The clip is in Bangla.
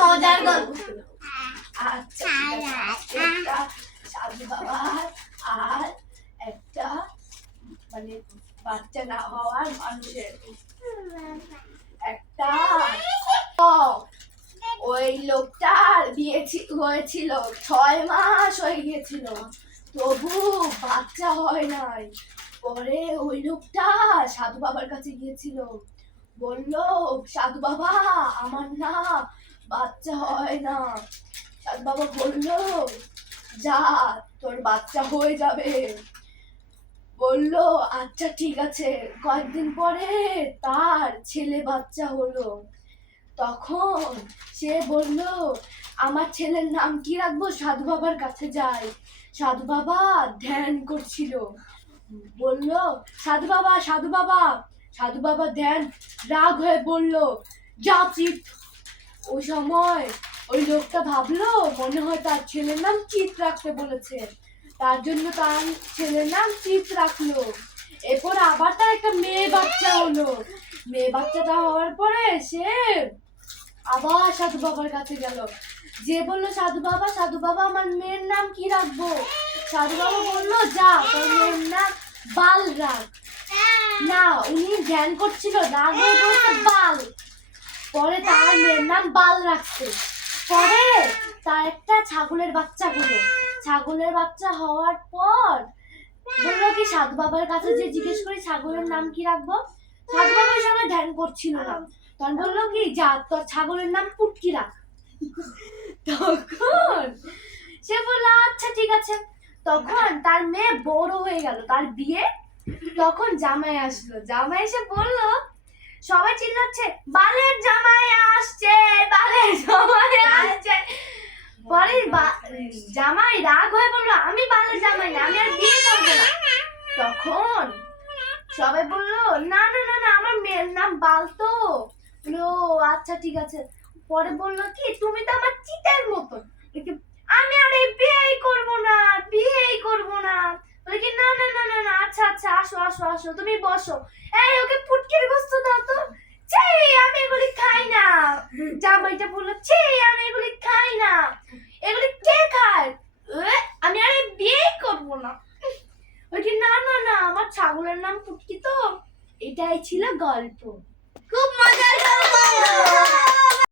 মজার গল্প শোনো। আচ্ছা একটা সাধু বাবা আর একটা মানে বাচ্চা না হওয়ার মানুষের একটা ওই লোকটার বিয়ে হয়েছিল 6 মাস হয়ে গিয়েছিল, তবু বাচ্চা হয় নাই। পরে ওই লোকটা সাধু বাবার কাছে গিয়েছিল, বলল সাধু বাবা আমার না বাচ্চা হয় না। সাধু বাবা বলল যা তোর বাচ্চা হয়ে যাবে। বলল আচ্ছা ঠিক আছে। কয়েকদিন পরে তার ছেলে বাচ্চা হলো। তখন সে বলল আমার ছেলের নাম কি রাখবো, সাধু বাবার কাছে যাই। সাধু বাবা ধ্যান করছিল, বলল সাধু বাবা সাধু বাবা। সাধু বাবা ধ্যান রাগ হয়ে বলল যা চিত। ওই সময় ওই লোকটা ভাবলো মনে হয় তার ছেলের নাম চিত রাখতে বলেছে, তার জন্য তার ছেলের নাম চিত রাখলো। এরপর আবার তার একটা মেয়ে বাচ্চা হলো। মেয়ে বাচ্চাটা হওয়ার পরে সে আবার সাধু বাবার কাছে গেল, যে বললো সাধু বাবা আমার মেয়ের নাম কি রাখবো। সাধু বাবা বললো যা তোর মেয়ের নাম বাল রাখ। না উনি ধ্যান করছিল, রাগ হয়ে বলছে বাল। পরে তার মেয়ের নাম বাল রাখছে। পরে তার একটা ছাগলের বাচ্চা হলো। ছাগলের বাচ্চা হওয়ার পর বললো কি সাধু বাবার কাছে যে জিজ্ঞেস করি ছাগলের নাম কি রাখবো। সাধু বাবার সঙ্গে ধ্যান করছিল না, তখন বললো কি যা তোর ছাগলের নাম পুটকি রাখ। তখন সে বললো আচ্ছা ঠিক আছে। তখন তার মেয়ে বড় হয়ে গেল, তার বিয়ে। তখন জামাই আসলো, জামাই এসে বললো সবাই চিল্লাচ্ছে বালের জামাই আসছে, বালের জামাই আসছে। পরে জামাই রাগ হয়ে বললো আমি বালের জামাই না, আমি আর বিয়ে করবো না। তখন সবাই বললো না না না না আমার মেয়ের নাম বাল তো। বললো আচ্ছা ঠিক আছে। পরে বললো কি তুমি তো আমার চিতের মতন, আমি আর বিয়েই করবো না, বিয়েই করবো না। বলে কি না না না না না আচ্ছা আচ্ছা আসো আসো আসো তুমি বসো। এই ওকে পুটকির গোস্ত দাও তো। ছি আমি এগুলি খাই না। জামাইটা বললো ছি আমি এগুলি খাই না, এগুলি কে খায়, আমি আর বিয়েই করবো না। বলছি না না না আমার ছাগলের নাম পুটকি তো। এটাই ছিল গল্প, খুব মজার গল্প।